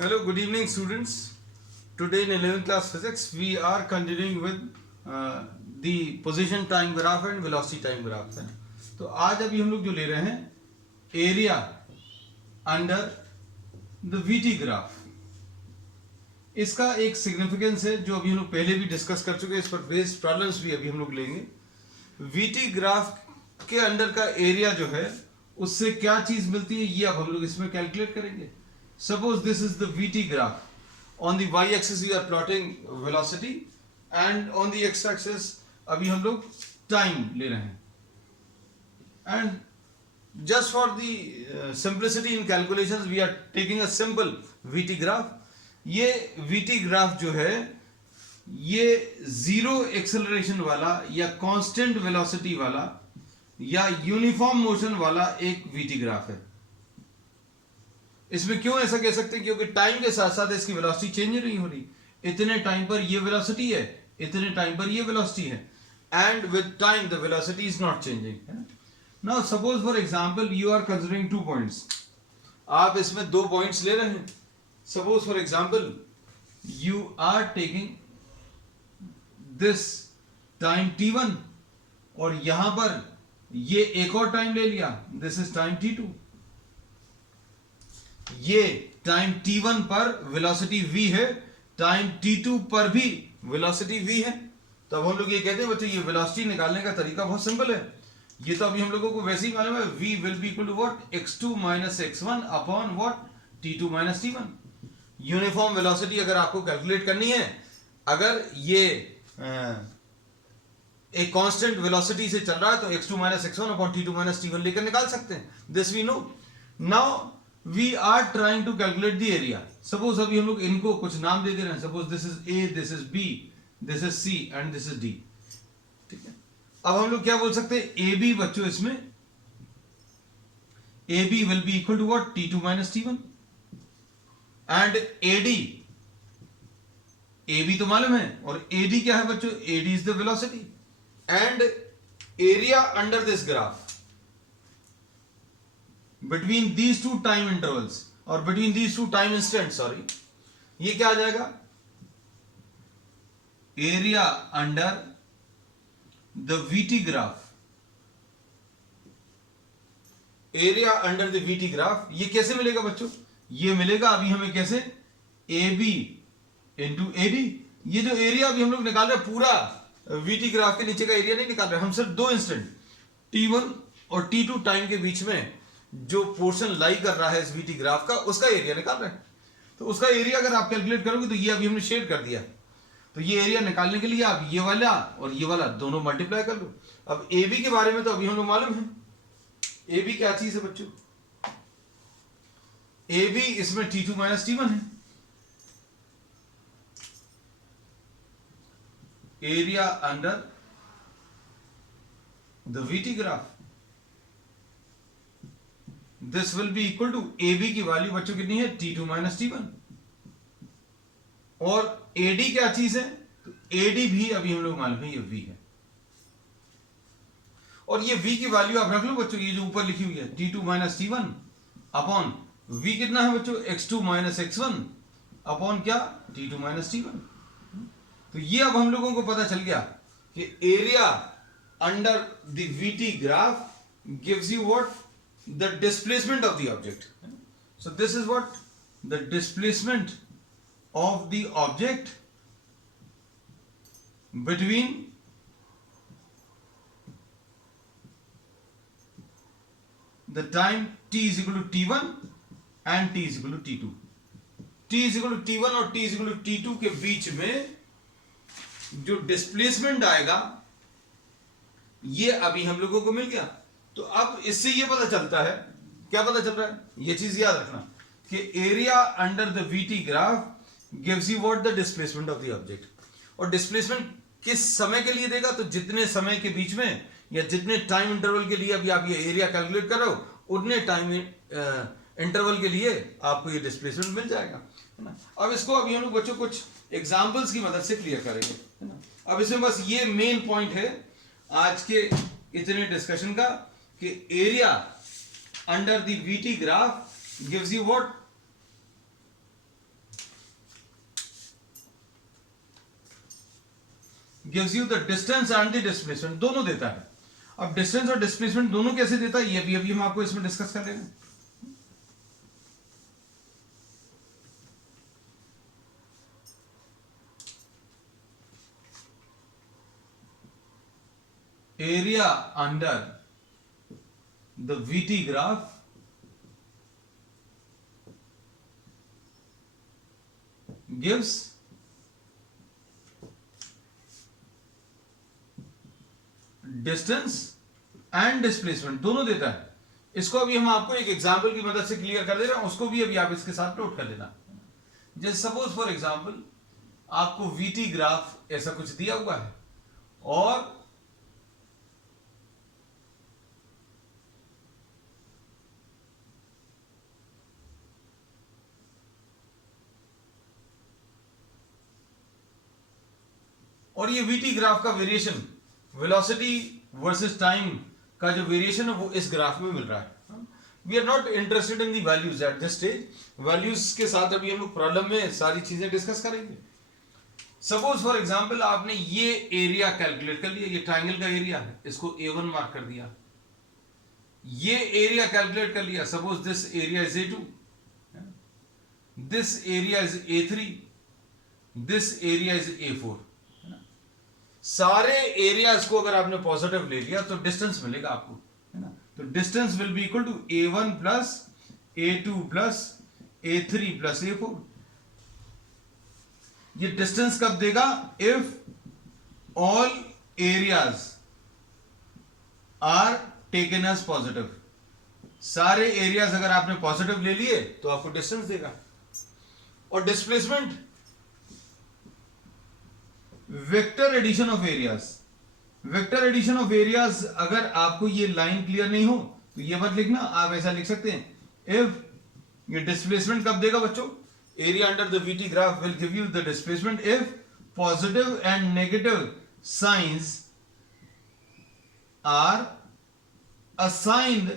Hello, good evening, students. Today in 11th class physics, we are continuing with the position time graph and velocity time graph है. तो आज अभी हम लोग जो ले रहे हैं area under the VT graph. इसका एक सिग्निफिकेंस है जो अभी हम लोग पहले भी डिस्कस कर चुके हैं. इस पर बेस्ड प्रॉब्लम्स भी अभी हम लोग लेंगे. वीटी ग्राफ के अंडर का एरिया जो है उससे क्या चीज मिलती है ये अब हम लोग इसमें कैलकुलेट करेंगे. Suppose this is the VT graph. On the y-axis we are plotting velocity and on the x-axis अभी हम लोग time ले रहे हैं. And just for the simplicity in calculations we are taking a simple VT graph. ये VT graph जो है ये जीरो एक्सेलरेशन वाला या कांस्टेंट वेलोसिटी वाला या यूनिफॉर्म मोशन वाला एक VT ग्राफ है. इसमें क्यों ऐसा कह सकते हैं? क्योंकि टाइम के साथ साथ इसकी वेलोसिटी चेंज नहीं हो रही. इतने टाइम पर ये वेलोसिटी है, इतने टाइम पर ये वेलोसिटी है, and with time the velocity is not changing. Now suppose for example you are considering two points. आप इसमें दो पॉइंट्स ले रहे हैं. Suppose for example you are taking this time t1 और यहां पर ये एक और टाइम ले लिया. This is time t2. ये टाइम t1 पर वेलोसिटी v है, टाइम t2 पर भी वेलोसिटी v है. तो अब हम लोग ये कहते हैं बच्चों ये वेलोसिटी निकालने का तरीका बहुत सिंपल है. ये तो अभी हम लोगों को वैसे ही मालूम है. v will be equal to what? x2 minus x1 upon what? t2 minus t1. Uniform velocity अगर आपको कैलकुलेट करनी है, अगर ये एक कांस्टेंट वेलोसिटी से चल रहा है तो x2 minus x1 upon t2 minus t1 लेकर निकाल सकते हैं. This we know. Now we are trying to calculate the area. Suppose अभी हम लोग इनको कुछ नाम दे दे रहे हैं. Suppose this is A, this is B, this is C and this is D. ठीक है. अब हम लोग क्या बोल सकते हैं? AB बच्चों इसमें AB will be equal to what? T2 minus T1 and AD. AB तो मालूम है और AD क्या है बच्चों? AD is the velocity and area under this graph between these two time intervals or between these two time instants, sorry, ये क्या आ जाएगा? Area under the VT graph. Area under the VT graph ये कैसे मिलेगा बच्चों? ये मिलेगा अभी हमें कैसे? AB into AD. ये जो एरिया अभी हम लोग निकाल रहे हैं पूरा VT ग्राफ के नीचे का एरिया नहीं निकाल रहे. हम सिर्फ दो इंस्टेंट T1 और T2 टाइम के बीच में जो पोर्शन लाई कर रहा है इस VT ग्राफ का उसका एरिया निकाल रहे हैं. तो उसका एरिया अगर आप कैलकुलेट करोगे तो ये अभी हमने शेड कर दिया. तो ये एरिया निकालने के लिए आप ये वाला और ये वाला दोनों मल्टीप्लाई कर लो. अब AB के बारे में तो अभी हम लोग मालूम है. AB क्या चीज है बच्चों? AB इसमें T2 माइनस T1 है. Area under the VT graph. This will be equal to AB की वैल्यू बच्चों कितनी है? T2 minus T1. और AD क्या चीज है? तो AD भी अभी हम लोग मालूम है ये V है. और ये V की वैल्यू आप रख लो बच्चों. ये जो ऊपर लिखी हुई है T2 minus T1 upon V कितना है बच्चों? x2 माइनस x1 अपॉन क्या? T2 minus T1. तो ये अब हम लोगों को पता चल गया कि area under the VT graph gives you what? The displacement of the object. So this is what? The displacement of the object between the time t is equal to t1 and t is equal to t2. t is equal to t1 और t is equal to t2 के बीच में जो displacement आएगा ये अभी हम लोगों को मिल गया. तो अब इससे ये पता चलता है, क्या पता चल रहा है? ये चीज याद रखना कि area under the VT graph gives you what? The displacement of the object. और डिस्प्लेसमेंट किस समय के लिए देगा? तो जितने समय के बीच में या जितने टाइम इंटरवल के लिए अभी आप ये एरिया कैलकुलेट कर रहे हो उतने टाइम इंटरवल के लिए आपको ये डिस्प्लेसमेंट मिल जाएगा, है ना. अब इसको अभी हम लोग बच्चों कुछ एग्जाम्पल्स की मदद से क्लियर करेंगे, है ना. अब इसमें बस ये मेन पॉइंट है आज के इतने डिस्कशन का कि area under the VT graph gives you what? Gives you the distance and the displacement, दोनों देता है। अब डिस्टेंस और डिस्प्लेसमेंट दोनों कैसे देता है ये भी अभी हम आपको इसमें डिस्कस कर लेंगे। Area under the VT graph gives distance and displacement, दोनों देता है। इसको अभी हम आपको एक एग्जांपल की मदद से क्लियर कर दे रहे हैं, उसको भी अभी आप इसके साथ नोट कर लेना। जैसे सपोज फॉर एग्जांपल आपको VT ग्राफ ऐसा कुछ दिया हुआ है और ये VT ग्राफ का वेरिएशन वेलोसिटी वर्सेस टाइम का जो वेरिएशन है वो इस ग्राफ में मिल रहा है। We are not interested in the values at this stage, values के साथ अभी हम लोग प्रॉब्लम में सारी चीजें डिस्कस करेंगे। सपोज फॉर एग्जांपल आपने ये एरिया कैलकुलेट कर लिया, ये ट्राइंगल का एरिया है, इसको A1 मार्क कर दिया। ये एरिया कैलकुलेट कर लिया, suppose this area is A2, this area is A3, this area is A4। सारे एरियाज को अगर आपने पॉजिटिव ले लिया तो डिस्टेंस मिलेगा आपको, है ना। तो distance will be equal to A1 plus A2 plus A3 plus A4। ये डिस्टेंस कब देगा? If all areas are taken as positive. सारे एरियाज अगर आपने पॉजिटिव ले लिए तो आपको डिस्टेंस देगा। और displacement vector addition of areas, vector addition of areas. अगर आपको ये लाइन क्लियर नहीं हो तो ये मत लिखना, आप ऐसा लिख सकते हैं इफ, ये डिस्प्लेसमेंट कब देगा बच्चों? Area under the VT graph will give you the displacement if positive and negative signs are assigned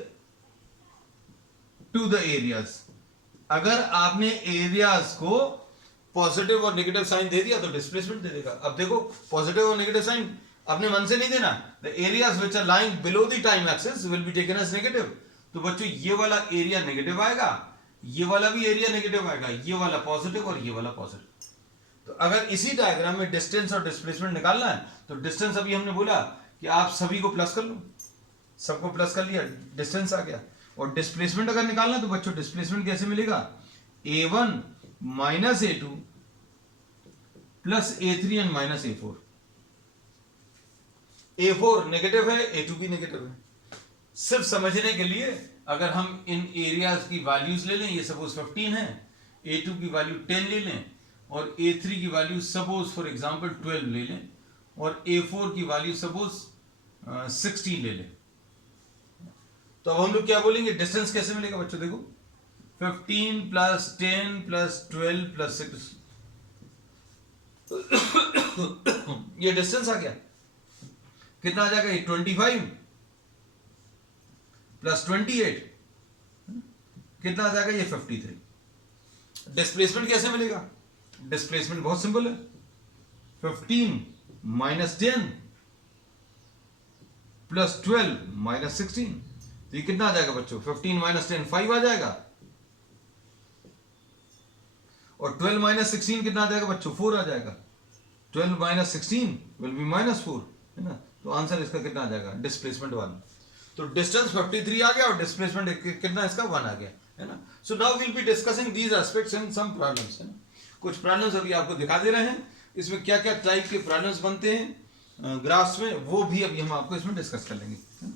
to the areas. अगर आपने एरियाज को पॉजिटिव और नेगेटिव साइन दे दिया तो डिस्प्लेसमेंट दे देगा। अब देखो पॉजिटिव और नेगेटिव साइन अपने मन से नहीं देना। The areas which are lying below the time axis will be taken as negative. तो बच्चों ये वाला एरिया नेगेटिव आएगा, ये वाला भी एरिया नेगेटिव आएगा, ये वाला पॉजिटिव और ये वाला पॉजिटिव। तो अगर इसी डायग्राम में डिस्टेंस और डिस्प्लेसमेंट निकालना है तो डिस्टेंस अभी हमने बोला कि आप सभी को प्लस कर लो, सबको प्लस कर लिया, डिस्टेंस आ गया। और डिस्प्लेसमेंट अगर निकालना तो बच्चों डिस्प्लेसमेंट कैसे मिलेगा? A1 minus A2 plus A3 and minus A4। A4 negative है, A2 भी नेगेटिव है। सिर्फ समझने के लिए अगर हम इन एरियाज की वैल्यूज ले लें, ये सपोज 15 है, A2 की वैल्यू 10 ले लें और A3 की वैल्यू सपोज फॉर एग्जांपल 12 ले लें और A4 की वैल्यू सपोज 16 ले लें, तो अब हम लोग क्या बोलेंगे? डिस्टेंस कैसे मिलेगा बच्चों? देखो 15 प्लस 10 प्लस 12 प्लस 6 ये डिस्टेंस आ गया। कितना आ जाएगा? ये 25 प्लस 28 कितना आ जाएगा? ये 53। डिस्प्लेसमेंट कैसे मिलेगा? डिस्प्लेसमेंट बहुत सिंपल है, 15 माइनस 10 प्लस 12 माइनस 16। तो ये कितना आ जाएगा बच्चों? 15 माइनस 10 5 आ जाएगा और 12 माइनस 16 कितना आ जाएगा बच्चों? 4 आ जाएगा। 12 माइनस 16 विल बी माइनस 4, है ना। तो आंसर इसका कितना आ जाएगा? डिस्प्लेसमेंट 1। तो डिस्टेंस 53 आ गया और डिस्प्लेसमेंट कितना इसका? 1 आ गया, है ना। So now will be discussing these aspects in some problems, है ना। कुछ प्रॉब्लम्स अभी आपको दिखा दे रहे हैं, इसमें क्या क्या टाइप के प्रॉब्लम्स बनते हैं ग्राफ्स में, वो भी अभी हम आपको इसमें डिस्कस कर लेंगे, है ना?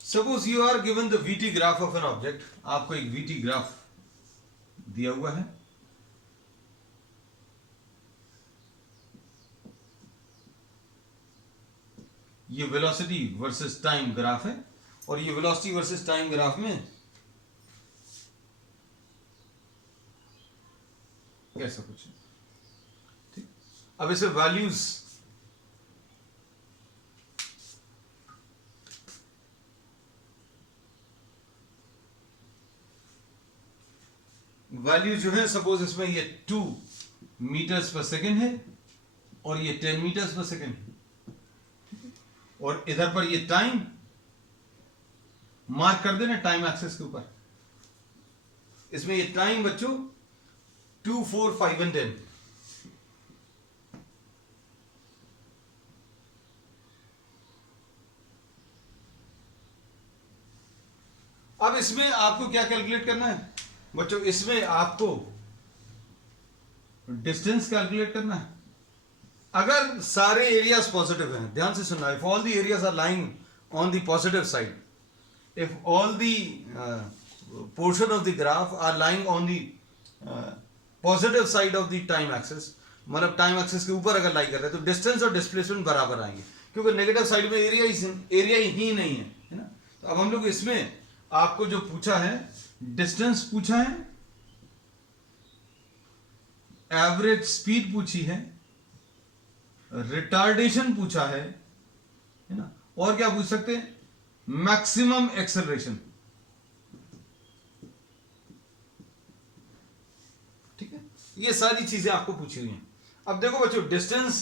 Suppose you are given the VT graph of an object. आपको एक VT ग्राफ दिया हुआ है, ये वेलोसिटी वर्सेस टाइम ग्राफ है और ये वेलोसिटी वर्सेस टाइम ग्राफ में कैसा कुछ है, ठीक। अब इसमें वैल्यूज वैल्यू जो है, सपोज इसमें ये 2 मीटर्स पर सेकेंड है और ये 10 मीटर्स पर सेकेंड है, और इधर पर ये टाइम मार्क कर देना टाइम एक्सेस के ऊपर। इसमें ये टाइम बच्चों 2, 4, 5 और 10। अब इसमें आपको क्या कैलकुलेट करना है बच्चों, इसमें आपको डिस्टेंस कैलकुलेट करना है। अगर सारे एरियाज पॉजिटिव हैं, ध्यान से सुनना, if all the areas are lying on the positive side, if all the portion of the graph are lying on the positive side of the time axis, मतलब time axis के ऊपर अगर लाई कर रहे हैं तो डिस्टेंस और डिस्प्लेसमेंट बराबर आएंगे, क्योंकि नेगेटिव साइड में एरिया ही नहीं है ना। तो अब हम लोग इसमें आपको जो पूछा है, डिस्टेंस पूछा है, एवरेज स्पीड पूछी है, रिटार्डेशन पूछा है ना, और क्या पूछ सकते हैं, मैक्सिमम एक्सेलरेशन। ठीक है, ये सारी चीजें आपको पूछी हुई हैं। अब देखो बच्चों, डिस्टेंस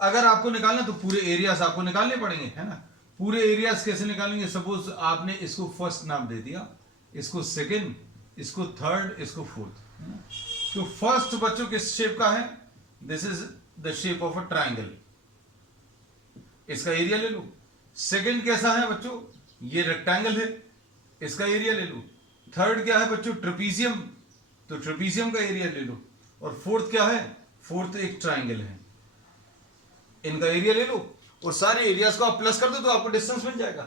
अगर आपको निकालना तो पूरे एरियाज आपको निकालने पड़ेंगे, है ना। पूरे एरियाज कैसे निकालेंगे, सपोज आपने इसको फर्स्ट नाम दे दिया, इसको सेकंड, इसको थर्ड, इसको फोर्थ, है ना। तो फर्स्ट बच्चों किस शेप का है, this is the shape of a triangle, इसका एरिया ले लो। सेकंड कैसा है बच्चों, ये रेक्टेंगल है, इसका एरिया ले लो। थर्ड क्या है बच्चों, ट्रेपीजियम, तो ट्रेपीजियम का एरिया ले लो। और फोर्थ क्या है, फोर्थ एक ट्राइंगल है, इनका एरिया ले लो, और सारे एरियाज को आप प्लस कर दो तो आपको डिस्टेंस मिल जाएगा।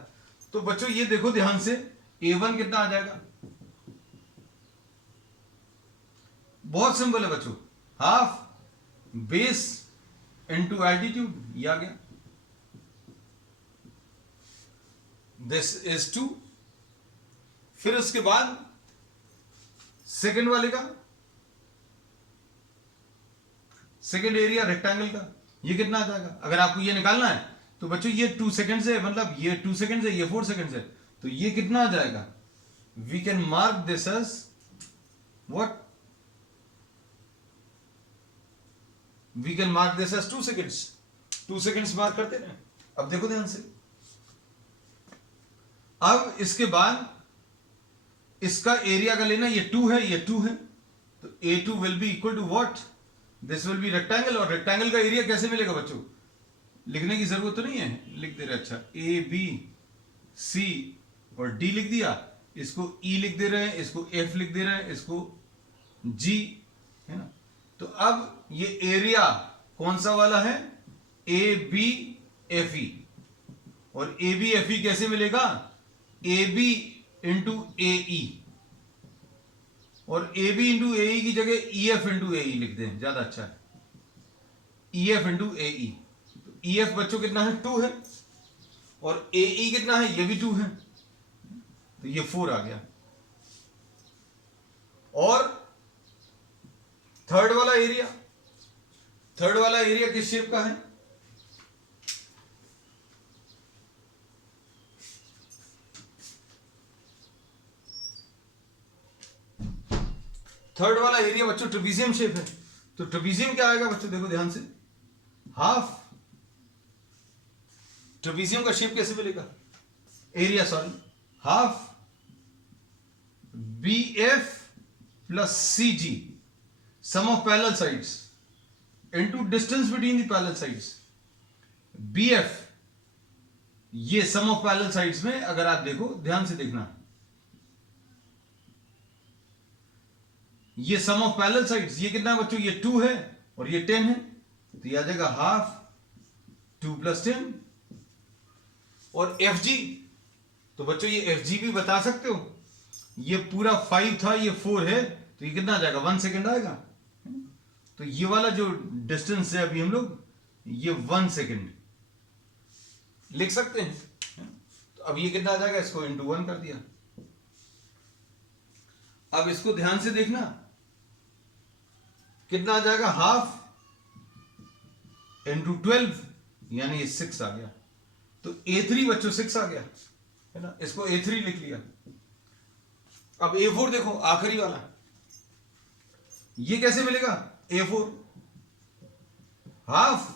तो बच्चों ये देखो ध्यान से, A1 कितना आ जाएगा, बहुत सिंपल है बच्चों, हाफ बेस इनटू एल्टीट्यूड, ये आ गया, दिस इज 2। फिर उसके बाद सेकेंड वाले का, सेकेंड एरिया रेक्टेंगल का, ये कितना आ जाएगा। अगर आपको ये निकालना है तो बच्चों ये 2 सेकेंड है, मतलब ये 2 सेकेंड है, ये 4 सेकेंड है, तो ये कितना आ जाएगा, we can mark this as what, we can mark this as 2 seconds. 2 seconds mark करते रहे। अब देखो ध्यान से, अब इसके बाद इसका एरिया का लेना, ये 2 है, ये 2 है, तो A2 will be equal to what, this will be rectangle. और रेक्टेंगल का एरिया कैसे मिलेगा बच्चों, लिखने की जरूरत तो नहीं है, लिख दे रहे, अच्छा A B C और D लिख दिया, इसको E लिख दे रहे हैं, इसको F लिख दे रहे हैं, इसको G, है ना। तो अब ये एरिया कौन सा वाला है, ABFE, और ABFE कैसे मिलेगा, AB इंटू AE, और AB इंटू AE की जगह EF इंटू AE लिख दें, ज्यादा अच्छा है, EF इंटू AE। तो EF बच्चों कितना है, 2 है, और AE कितना है, ये भी 2 है, तो ये 4 आ गया। और थर्ड वाला एरिया, थर्ड वाला एरिया किस शेप का है, थर्ड वाला एरिया बच्चों ट्रेपीजियम शेप है, तो ट्रेपीजियम क्या आएगा बच्चों, देखो ध्यान से, हाफ, ट्रेपीजियम का शेप कैसे मिलेगा, area sorry, half BF plus CG, sum of parallel sides into distance between the parallel sides. BF ये सम ऑफ पैरेलल साइड्स में, अगर आप देखो ध्यान से देखना, ये सम ऑफ पैरेलल साइड्स, ये कितना है बच्चों, ये 2 है और ये 10 है, तो ये आ जाएगा हाफ 2 + 10। और FG, तो बच्चों ये FG भी बता सकते हो, ये पूरा 5 था, ये 4 है, तो ये कितना आ जाएगा, 1 सेकेंड आएगा। तो ये वाला जो डिस्टेंस है अभी हम लोग, ये 1 सेकेंड लिख सकते हैं। तो अब ये कितना आ जाएगा, इसको इंटू 1 कर दिया। अब इसको ध्यान से देखना, कितना आ जाएगा, हाफ इंटू 12, यानी ये 6 आ गया। तो A3 बच्चों 6 आ गया, है ना, इसको A3 लिख लिया। अब A4 देखो, आखिरी वाला, ये कैसे मिलेगा? A4 half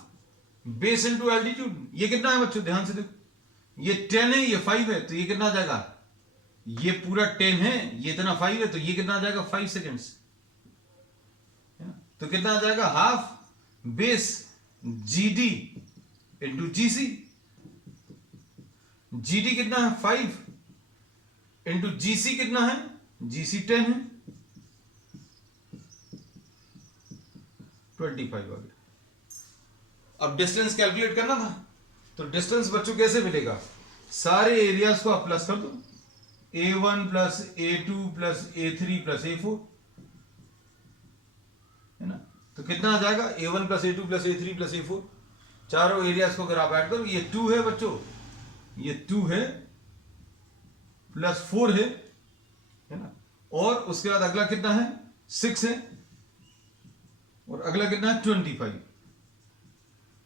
base into altitude. ये कितना है बच्चों? ध्यान से देखो, ये 10 है, ये 5 है, तो ये कितना आ जाएगा? ये पूरा 10 है, ये इतना 5 है, तो ये कितना आ जाएगा? 5 सेकेंड्स। तो कितना आ जाएगा? Half base GD into GC। GD कितना है? 5 इंटू GC कितना है? GC 10 है, 25 आ गया। अब डिस्टेंस कैलकुलेट करना था, तो डिस्टेंस बच्चों कैसे मिलेगा? सारे एरियाज को आप प्लस कर दो, A1 plus A2 plus A3 plus A4, है ना? तो कितना आ जाएगा? A1 plus A2 plus A3 plus A4। चारों एरियाज को अगर आप ऐड करो, ये 2 है बच्चों, ये 2 है प्लस 4 है ना? और उसके बाद अगला कितना है? 6 है, और अगला कितना है? 25।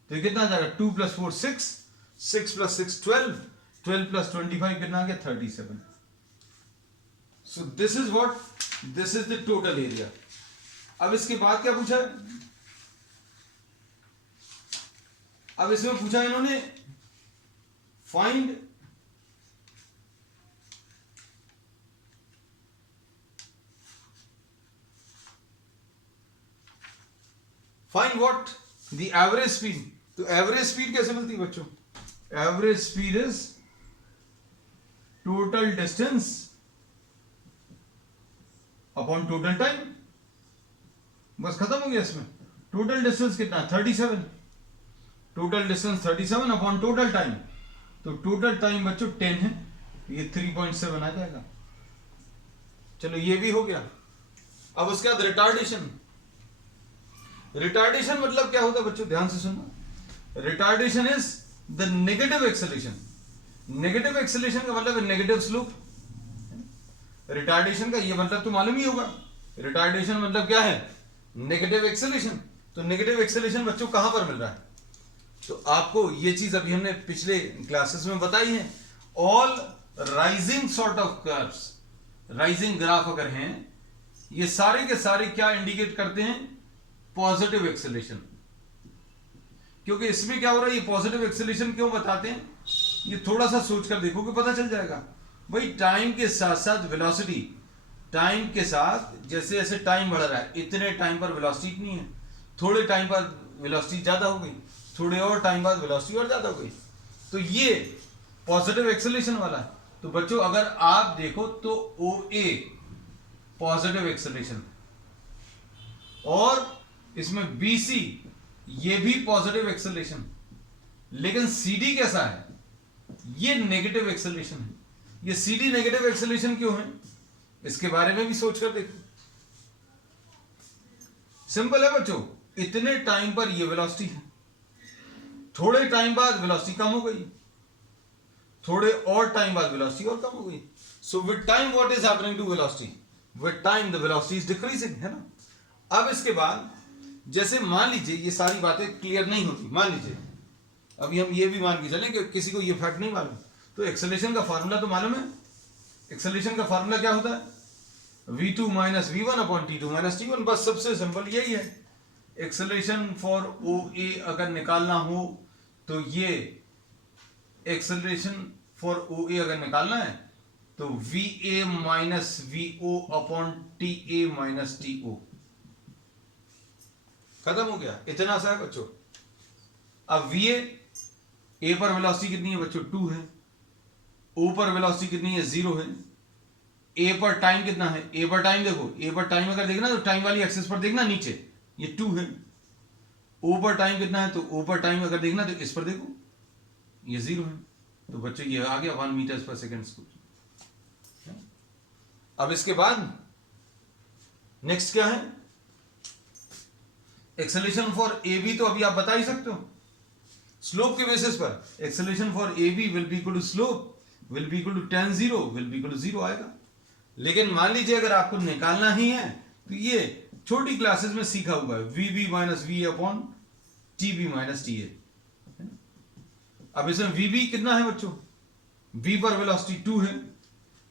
तो ये कितना आ जाएगा? 2 प्लस 4 6, 6 प्लस 6 12, 12 प्लस 25 कितना आ गया? 37। So this is what, this is the total area. अब इसके बाद क्या पूछा है? अब इसमें पूछा है इन्होंने find what the average speed. तो एवरेज स्पीड कैसे मिलती है बच्चों? Average speed is total distance upon total time. बस खत्म हो गया इसमें। टोटल डिस्टेंस कितना है? 37। Total distance 37 upon total time. तो टोटल टाइम बच्चों 10 है, ये 3.7 आ जाएगा। चलो ये भी हो गया। अब उसके बाद रिटार्डेशन। रिटार्डेशन मतलब क्या होता है बच्चों? ध्यान से सुनना। Retardation is the negative acceleration. Negative acceleration का मतलब है नेगेटिव स्लोप। रिटार्डेशन का ये मतलब तो मालूम ही होगा। रिटार्डेशन मतलब क्या है? Negative acceleration. तो नेगेटिव एक्सेलेरेशन बच्चों कहां पर मिल रहा है? तो आपको ये चीज अभी हमने पिछले क्लासेस में बताई है। All rising sort of curves, rising graph अगर हैं, ये सारे के सारे क्या इंडिकेट करते हैं? Positive acceleration. क्योंकि इसमें क्या हो रहा है? ये पॉजिटिव एक्सेलेरेशन क्यों बताते हैं? ये थोड़ा सा सोचकर देखोगे पता चल जाएगा। भाई टाइम के साथ साथ वेलोसिटी, टाइम के साथ जैसे जैसे टाइम बढ़ रहा है, इतने टाइम पर वेलोसिटी इतनी है, थोड़े टाइम पर वेलोसिटी ज्यादा हो गई, थोड़े और टाइम बाद वेलोसिटी और ज्यादा हो गई। तो ये पॉजिटिव एक्सेलेरेशन वाला है। तो बच्चों अगर आप देखो तो OA पॉजिटिव एक्सेलेरेशन, और इसमें BC ये भी पॉजिटिव एक्सेलेरेशन, लेकिन CD कैसा है? ये नेगेटिव एक्सेलेरेशन है। ये CD नेगेटिव एक्सेलेरेशन क्यों है? इसके बारे में भी सोचकर देखो। सिंपल है बच्चों, इतने टाइम पर ये वेलोसिटी है, थोड़े टाइम बाद वेलोसिटी कम हो गई, थोड़े और टाइम बाद वेलोसिटी और कम हो गई। So with time what is happening to velocity? With time the velocity is decreasing, है ना? अब इसके बाद जैसे मान लीजिए ये सारी बातें क्लियर नहीं होती, मान लीजिए अभी हम ये भी मान के चलें कि किसी को ये फैक्ट नहीं मालूम, तो एक्सेलरेशन का फार्मूला तो मालूम है। एक्सेलरेशन का फार्मूला क्या होता है? v2 minus v1 upon t2 minus t1। बस सबसे सिंपल यही है। एक्सेलरेशन फॉर OA अगर निकालना हो तो ये एक्सेलरेशन फॉर OA अगर निकालना है तो VA minus VO upon TA minus TO। खत्म हो गया, इतना सा है बच्चों। अब VA, A पर वेलोसिटी कितनी है बच्चों? 2 है। O पर वेलोसिटी कितनी है? 0 है। A पर टाइम कितना है? A पर टाइम देखो, A पर टाइम अगर देखना तो टाइम वाली एक्सिस पर देखना, नीचे ये 2 है। O पर टाइम कितना है? तो O पर टाइम अगर देखना तो इस पर देखो, ये 0 है। तो बच्चों ये आ गया 1 मीटर पर सेकेंड स्क्वायर। अब इसके बाद नेक्स्ट क्या है? एक्सेलरेशन फॉर AB तो अभी आप बता ही सकते हो स्लोप के बेसिस पर। Acceleration for AB will be equal to slope will be equal to tan 0 will be equal to 0 आएगा। लेकिन मान लीजिए अगर आपको निकालना ही है तो ये छोटी क्लासेस में सीखा हुआ है, VB minus VA upon TB minus TA। अब इसमें VB कितना है बच्चों? B पर वेलोसिटी 2 है,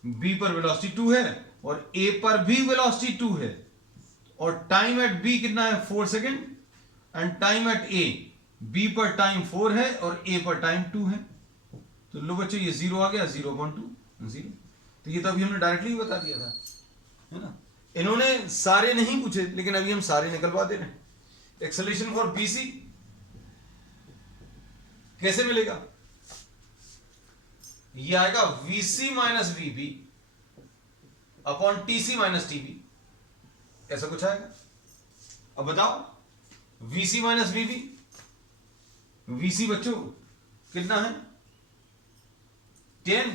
B पर वेलोसिटी 2 है और A पर भी वेलोसिटी 2 है, और टाइम एट बी कितना है 4 second, and time at A, B पर टाइम 4 है और ए पर टाइम 2 है। तो लो बच्चों ये 0 आ गया, 0.2 0। तो ये तो अभी हमने डायरेक्टली बता दिया था, है ना। इन्होंने सारे नहीं पूछे, लेकिन अभी हम सारे निकलवा दे रहे हैं। एक्सेलरेशन फॉर बीसी कैसे मिलेगा? ये आएगा वीसी माइनस वीबी अपॉन टीसी माइनस टीबी, ऐसा कुछ आएगा। अब बताओ वीसी माइनस वीबी, वीसी बच्चों कितना है 10,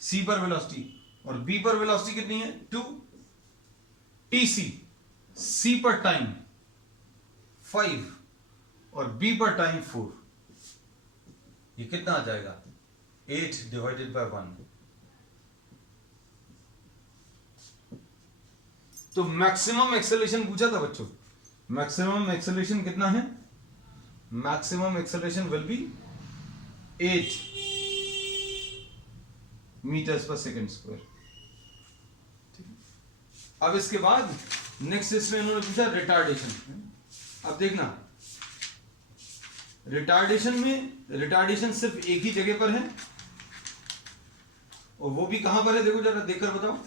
सी पर वेलोसिटी और बी पर वेलोसिटी कितनी है 2, टीसी सी पर टाइम 5 और बी पर टाइम 4, ये कितना आ जाएगा 8 डिवाइडेड बाय 1। तो मैक्सिमम एक्सेलरेशन पूछा था बच्चों, मैक्सिमम एक्सेलरेशन कितना है? Maximum acceleration will be 8 metres per second square. अब इसके बाद नेक्स्ट इसमें इन्होंने पूछा रिटार्डेशन। अब देखना रिटार्डेशन में, रिटार्डेशन सिर्फ एक ही जगह पर है और वो भी कहां पर है, देखो जरा देखकर बताओ।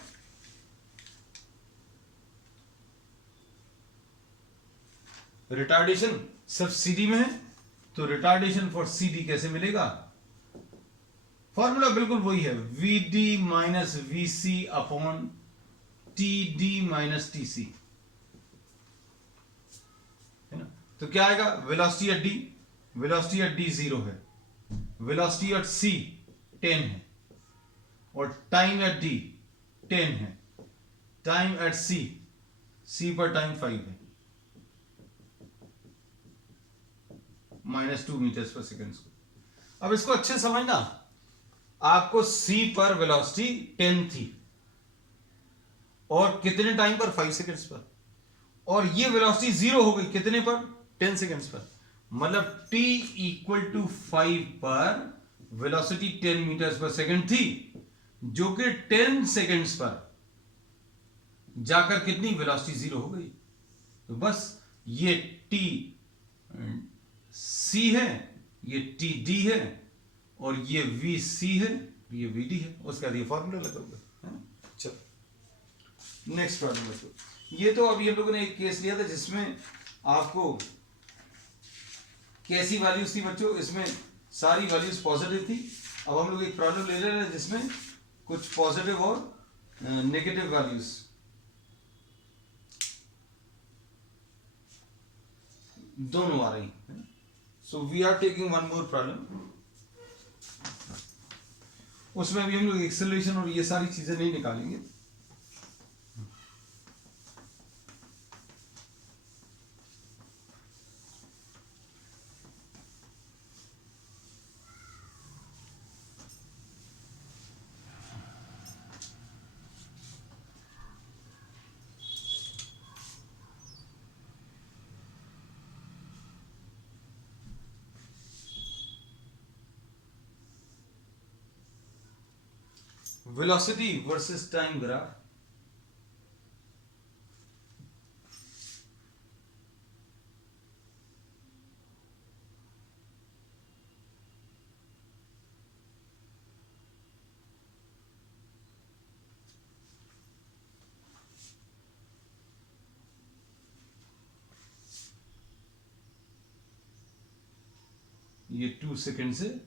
रिटार्डेशन सिर्फ सीडी में है, तो रिटार्डेशन फॉर सीडी कैसे मिलेगा? फॉर्मूला बिल्कुल वही है, VD minus VC upon TD minus TC, है ना। तो क्या आएगा? Velocity at D, velocity at D 0 है, वेलोसिटी एट सी 10 है और टाइम एट डी 10 है, टाइम एट सी, सी पर टाइम 5 है, -2 मीटर्स पर सेकेंड। अब इसको अच्छे समझना, आपको सी पर वेलोसिटी 10 थी और कितने टाइम पर 5 सेकेंड्स पर, और ये वेलोसिटी 0 हो गई कितने पर 10 सेकेंड्स पर, मतलब t इक्वल टू 5 पर वेलोसिटी 10 मीटर्स पर सेकेंड थी, जो कि 10 सेकेंड्स पर जाकर कितनी वेलोसिटी 0 हो गई। तो बस ये t c है, ये टी डी है और ये वी सी है, ये वी डी है, उसका ये फॉर्मूला लगाओगे। चलो नेक्स्ट प्रॉब्लम देखो। ये तो अभी हम लोगों ने एक केस लिया था जिसमें आपको कैसी वैल्यूज थी बच्चों, इसमें सारी वैल्यूज पॉजिटिव थी। अब हम लोग एक प्रॉब्लम ले रहे हैं जिसमें कुछ पॉजिटिव और नेगेटिव वैल्यूज दोनों आ रही है। So we are taking one more problem, उसमें भी हम लोग एक्सेलरेशन और ये सारी चीजें नहीं निकालेंगे। Velocity versus time graph. ये 2 सेकेंड से,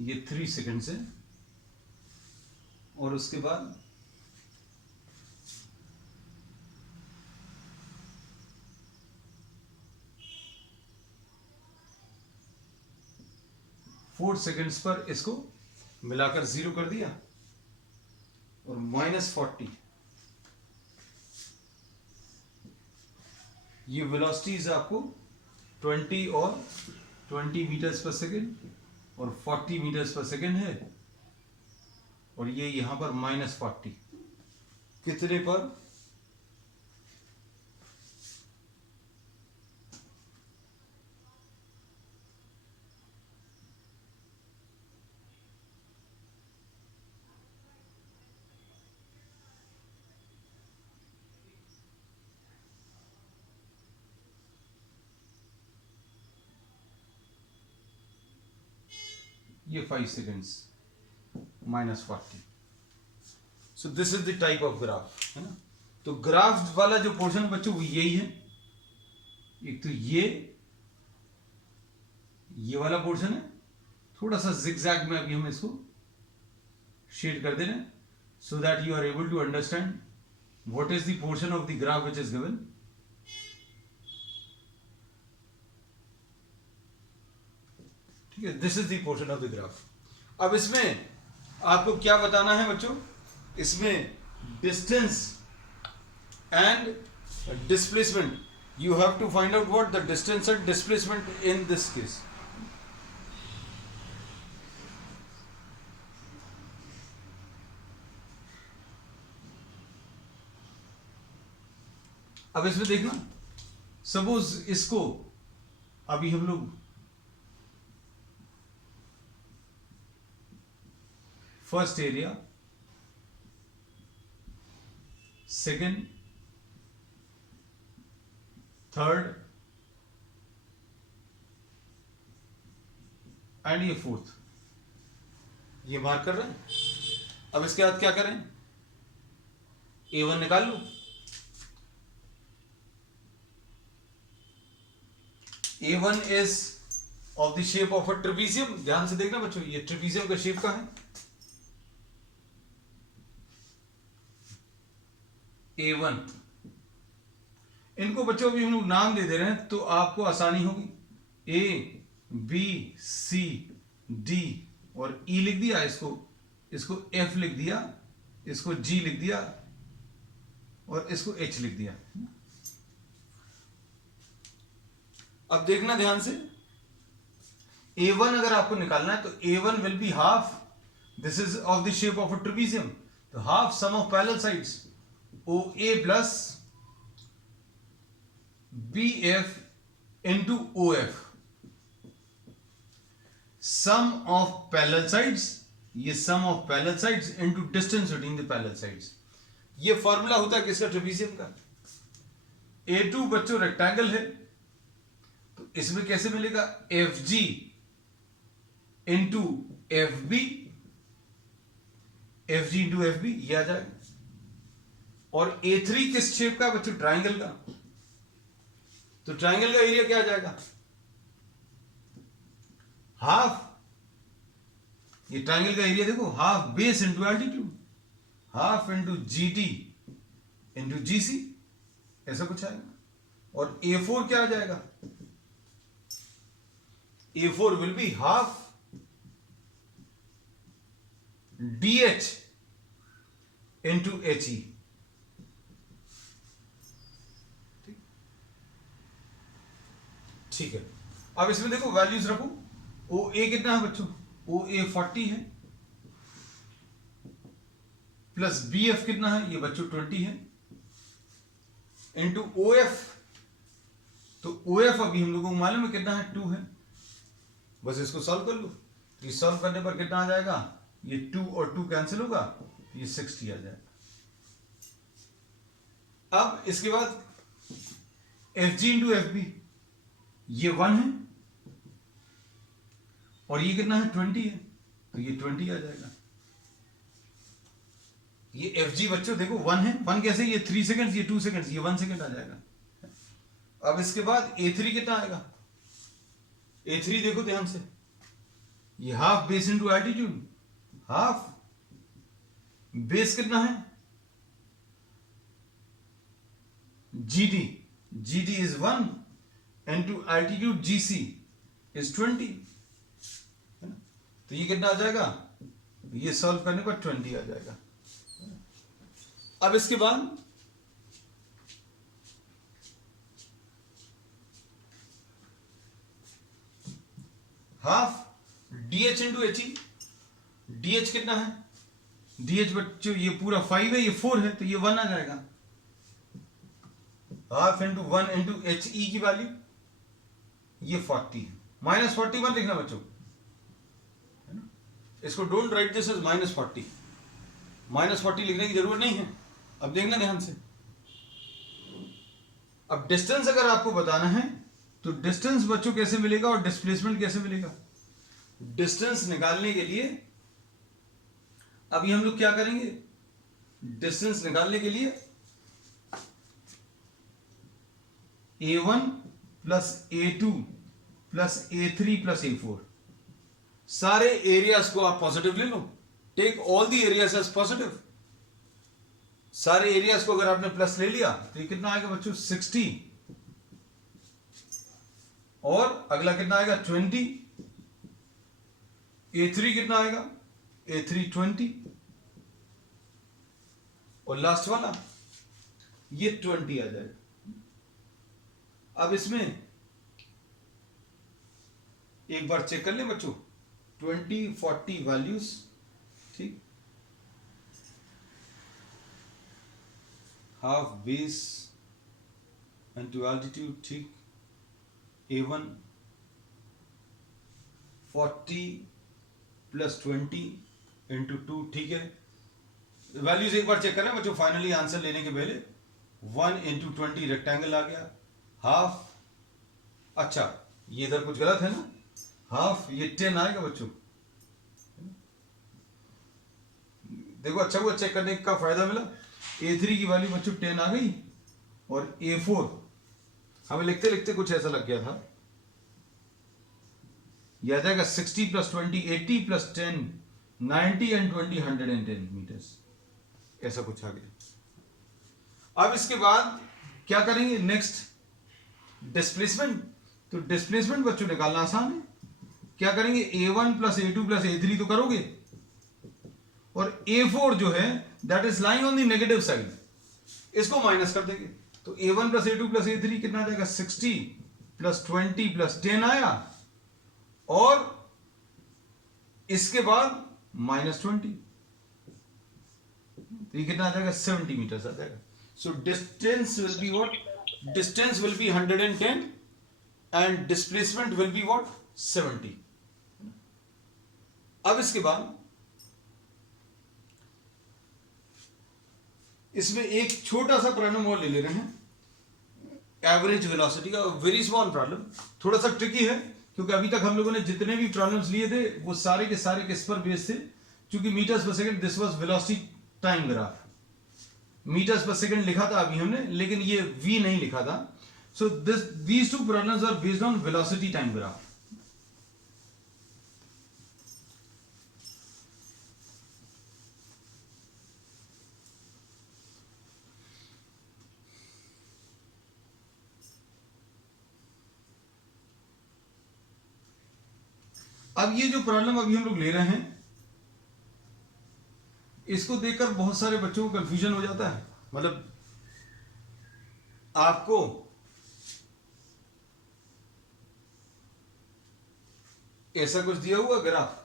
ये 3 सेकेंड से, और उसके बाद फोर सेकेंड्स पर इसको मिलाकर 0 कर दिया और -40। ये वेलोसिटीज आपको 20 और 20 मीटर्स पर सेकेंड और 40 मीटर्स पर सेकेंड है, और ये यहां पर -40 कितने पर? ये 5 seconds -40। So this is the type of graph, है ना। तो ग्राफ वाला जो पोर्शन बच्चों वो यही है, एक तो ये वाला पोर्शन है, थोड़ा सा जिगजैग में अभी हम इसको शेड कर दे रहे हैं so that you are able to understand what is the portion of the graph which is given. ठीक है, this is the portion of the graph. अब इसमें आपको क्या बताना है बच्चों, इसमें distance and displacement, you have to find out what the distance and displacement in this case. अब इसमें देखना, सपोज इसको अभी हम लोग first area, second, third and ये फोर्थ, ये मार्क कर रहे हैं। अब इसके बाद क्या करें, A1 निकाल लो। A1 is of the shape of a trapezium। ध्यान से देखना बच्चों, ये ट्रेपीजियम का शेप का है। A1, इनको बच्चों अभी हम लोग नाम दे दे रहे हैं तो आपको आसानी होगी। A B C D और E लिख दिया, इसको F लिख दिया, इसको G लिख दिया और इसको H लिख दिया। अब देखना ध्यान से, A1 अगर आपको निकालना है तो A1 will be half, this is of the shape of a trapezium, तो half sum of parallel sides OA plus BF into OF, sum of parallel sides, ये sum of parallel sides into distance between the parallel sides. ये formula होता है किसका, trapezium का। A2 बच्चों rectangle है, तो इसमें कैसे मिलेगा, FG into FB, FG into FB ये आ जाएगा। और A3 किस शेप का बच्चों, ट्राइंगल का, तो ट्राइंगल का एरिया क्या आ जाएगा, हाफ, ये ट्राइंगल का एरिया देखो, half base into altitude, half into GT into GC, ऐसा कुछ आएगा। और A4 क्या आ जाएगा, A4 will be half DH into HE। ठीक है, अब इसमें देखो वैल्यूज रखो। OA कितना है बच्चों, OA 40 है, प्लस BF कितना है, ये बच्चों 20 है, इंटू OF, तो OF अभी हम लोगों को मालूम है कितना है, 2 है। बस इसको सॉल्व कर लो, ये सॉल्व करने पर कितना आ जाएगा, ये 2 और 2 कैंसिल होगा, ये 60 आ जाएगा। अब इसके बाद FG इंटू FB, ये 1 है और ये कितना है, 20 है, तो ये 20 आ जाएगा। ये FG बच्चों देखो 1 है, 1 कैसे, ये 3 सेकेंड्स, ये 2 सेकेंड्स, ये 1 सेकेंड आ जाएगा। अब इसके बाद A3 कितना आएगा, A3 देखो ध्यान से, ये half base into altitude, half base कितना है, GT is 1 into altitude GC is 20, है ना, तो ये कितना आ जाएगा, ये सॉल्व करने पर 20 आ जाएगा। अब इसके बाद half DH into HE, DH कितना है, DH बच्चों ये पूरा 5 है, ये 4 है, तो ये 1 आ जाएगा। हाफ इंटू 1 इंटू HE की वैल्यू ये 40 है, -41 लिखना बच्चों, है ना, इसको डोंट राइट दिस एज -40, -40 लिखने की जरूरत नहीं है। अब देखना ध्यान से, अब डिस्टेंस अगर आपको बताना है तो डिस्टेंस बच्चों कैसे मिलेगा और डिस्प्लेसमेंट कैसे मिलेगा, डिस्टेंस निकालने के लिए अभी हम लोग क्या करेंगे, डिस्टेंस निकालने के लिए A1 plus A2 plus A3 plus A4, सारे एरियाज को आप पॉजिटिव ले लो, take all the areas as positive. सारे एरियाज को अगर आपने प्लस ले लिया तो ये कितना आएगा बच्चों 60, और अगला कितना आएगा 20, A3 कितना आएगा A3 20, और लास्ट वाला ये 20 आ जाएगा। अब इसमें एक बार चेक कर लें बच्चों, 20 40 वैल्यूज, ठीक, half base and to altitude, ठीक, A1 40 प्लस 20 इंटू 2, ठीक है। वैल्यूज एक बार चेक करें बच्चों, फाइनली आंसर लेने के पहले 1 इंटू 20 रेक्टेंगल आ गया, हाफ, अच्छा ये इधर कुछ गलत है ना, हाफ ये 10 आएगा बच्चों। देखो अच्छा हुआ चेक करने का फायदा मिला, A3 की वैल्यू बच्चों 10 आ गई, और A4 हमें लिखते लिखते कुछ ऐसा लग गया था, यह आ जाएगा 60 प्लस 20 80 प्लस 10 90 एंड 20 110 मीटर्स, ऐसा कुछ आ गया। अब इसके बाद क्या करेंगे नेक्स्ट, डिस्प्लेसमेंट। तो डिस्प्लेसमेंट बच्चों निकालना आसान है, क्या करेंगे A1 plus A2 plus A3 तो करोगे, और A4 जो है that is lying on the negative side, इसको माइनस कर देंगे। तो A1 plus A2 plus A3 कितना आ जाएगा 60 प्लस 20 प्लस 10 आया, और इसके बाद माइनस 20, तो ये कितना आ जाएगा 70 मीटर्स आ जाएगा। So distance will be what, distance will B 110 and displacement will be what 70। अब इसके बाद इसमें एक छोटा सा प्रॉब्लम और ले रहे हैं, एवरेज वेलोसिटी का, वेरी स्मॉल प्रॉब्लम, थोड़ा सा ट्रिकी है, क्योंकि अभी तक हम लोगों ने जितने भी प्रॉब्लम्स लिए थे वो सारे के सारे किस पर बेस्ड थे, क्योंकि metres per second, this was velocity time graph, metres per second लिखा था अभी हमने, लेकिन ये v नहीं लिखा था। So these two problems are based on velocity time graph. अब ये जो प्रॉब्लम अभी हम लोग ले रहे हैं, इसको देखकर बहुत सारे बच्चों को कंफ्यूजन हो जाता है, मतलब आपको ऐसा कुछ दिया हुआ ग्राफ,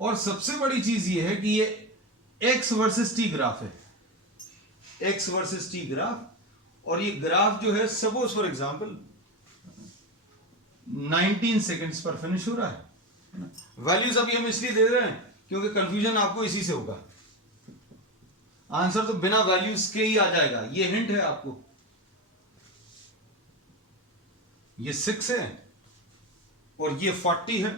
और सबसे बड़ी चीज ये है कि ये x वर्सेस t ग्राफ है, x वर्सेस t ग्राफ, और ये ग्राफ जो है सपोज फॉर एग्जांपल 19 सेकंड्स पर फिनिश हो रहा है। वैल्यूज अभी हम इसलिए दे रहे हैं क्योंकि कंफ्यूजन आपको इसी से होगा, आंसर तो बिना वैल्यूज के ही आ जाएगा, ये हिंट है आपको। ये 6 है और ये 40 है,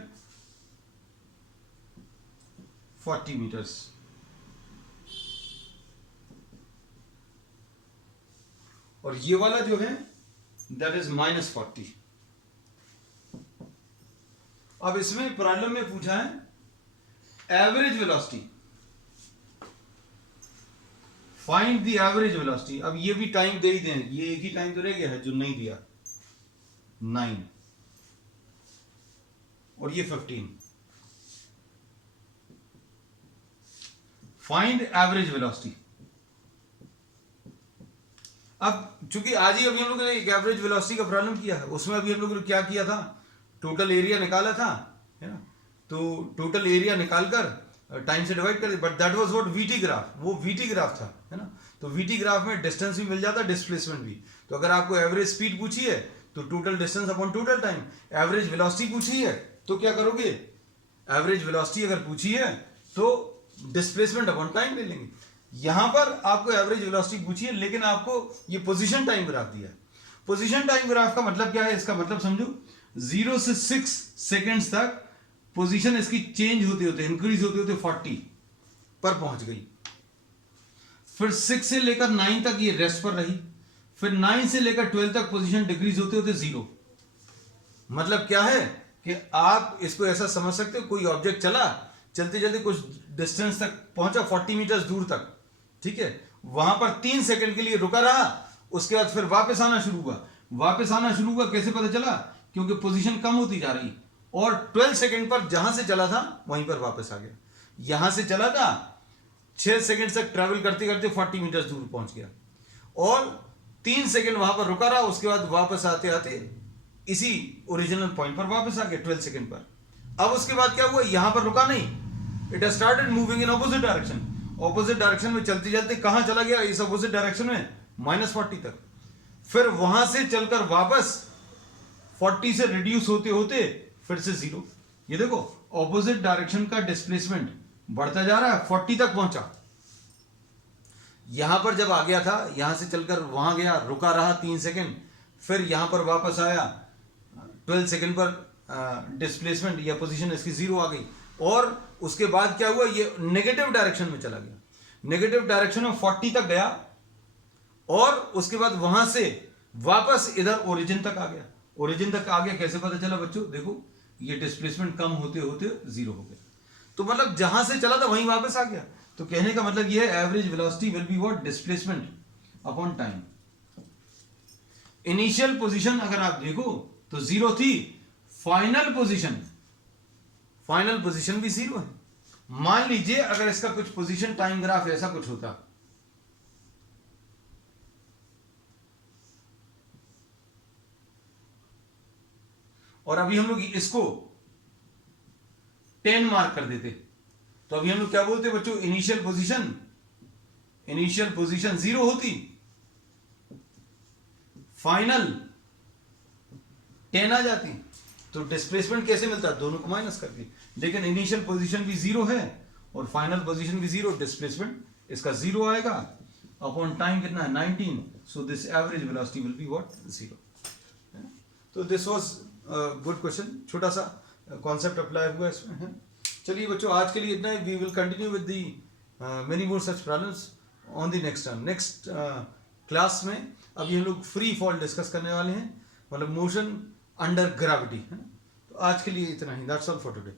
40 मीटर्स, और ये वाला जो है दैट इज -40। अब इसमें प्रॉब्लम में पूछा है average velocity, find the average velocity. अब ये भी टाइम दे ही दें, ये एक ही टाइम तो रह गया है जो नहीं दिया, 9 और ये 15। Find average velocity. अब चूंकि आज ही अभी हम लोगों ने एक एवरेज वेलोसिटी का प्रॉब्लम किया है, उसमें अभी हम लोगों ने क्या किया था, टोटल एरिया निकाला था, है ना, तो टोटल एरिया निकालकर टाइम से डिवाइड कर, but that was what VT graph, वो वीटी ग्राफ था, है ना। तो वीटी ग्राफ में डिस्टेंस भी मिल जाता, डिस्प्लेसमेंट भी। तो अगर आपको एवरेज स्पीड पूछी है तो total distance upon total time, average velocity पूछी है तो क्या करोगे, एवरेज वेलोसिटी अगर पूछी है तो डिस्प्लेसमेंट अपॉन टाइम ले लेंगे। यहां पर आपको एवरेज वेलोसिटी पूछी है, लेकिन आपको ये पोजीशन टाइम ग्राफ दिया है। पोजीशन टाइम ग्राफ का मतलब क्या है, इसका मतलब समझो 0 से 6 सेकेंड्स तक पोजीशन इसकी चेंज होते होते इंक्रीज होते होते 40 पर पहुंच गई, फिर 6 से लेकर 9 तक ये रेस्ट पर रही, फिर 9 से लेकर 12 तक पोजीशन डिक्रीज होते होते 0। मतलब क्या है कि आप इसको ऐसा समझ सकते हो, कोई ऑब्जेक्ट चला, चलते चलते कुछ डिस्टेंस तक पहुंचा 40 मीटर दूर तक, ठीक है, वहां पर 3 सेकंड के लिए रुका रहा, उसके बाद फिर वापस आना शुरू हुआ। वापस आना शुरू हुआ कैसे पता चला, क्योंकि पोजीशन कम होती जा रही, और 12 सेकंड पर जहां से चला था वहीं पर वापस आ गया। यहां से चला था 6 सेकंड तक ट्रैवल करते करते 40 मीटर दूर पहुंच गया, और 3 सेकंड वहां पर रुका रहा, उसके बाद वापस आते आते इसी ओरिजिनल पॉइंट पर वापस आ गया 12 सेकंड पर। अब उसके बाद क्या हुआ, यहां पर रुका नहीं, it has started moving in opposite direction. Opposite direction में चलते चलते कहां चला गया, इस ऑपोजिट डायरेक्शन में -40 तक। फिर वहां से चलकर वापस 40 से रिड्यूस होते होते फिर से 0। ये देखो ऑपोजिट डायरेक्शन का डिस्प्लेसमेंट बढ़ता जा रहा है, 40 तक पहुंचा। यहां पर जब आ गया था, यहां से चलकर वहां गया, रुका रहा 3 सेकंड, फिर यहां पर वापस आया 12 सेकंड पर डिस्प्लेसमेंट या पोजीशन इसकी 0 आ गई, और उसके बाद क्या हुआ, ये नेगेटिव डायरेक्शन में चला गया, नेगेटिव डायरेक्शन में 40 तक गया, और उसके बाद वहां से वापस इधर ओरिजिन तक आ गया। ओरिजिन तक आ गया कैसे पता चला बच्चों, देखो ये डिस्प्लेसमेंट कम होते होते 0 हो गया, तो मतलब जहां से चला था वहीं वापस आ गया। तो कहने का मतलब ये है, average velocity will be what, displacement upon time. Initial position अगर आप देखो तो 0 थी, फाइनल पोजीशन भी 0 है। मान लीजिए अगर इसका कुछ पोजीशन टाइम ग्राफ ऐसा कुछ होता, और अभी हम लोग इसको 10 मार्क कर देते, तो अभी हम लोग क्या बोलते बच्चों, इनिशियल पोजीशन 0 होती, फाइनल 10 आ जाती, तो डिस्प्लेसमेंट कैसे मिलता, दोनों को माइनस करके। लेकिन इनिशियल पोजीशन भी 0 है और फाइनल पोजीशन भी 0, डिस्प्लेसमेंट इसका 0 आएगा, अपॉन टाइम कितना है 19, so this average velocity will be what, 0। तो दिस वाज गुड क्वेश्चन, छोटा सा कॉन्सेप्ट अप्लाई हुआ इसमें है। चलिए बच्चों आज के लिए इतना ही, we will continue with the many more such problems on the next term, next class में। अभी हम लोग फ्री फॉल डिस्कस करने वाले हैं, मतलब मोशन अंडर ग्रेविटी है। तो आज के लिए इतना ही, दैट्स ऑल फॉर टुडे।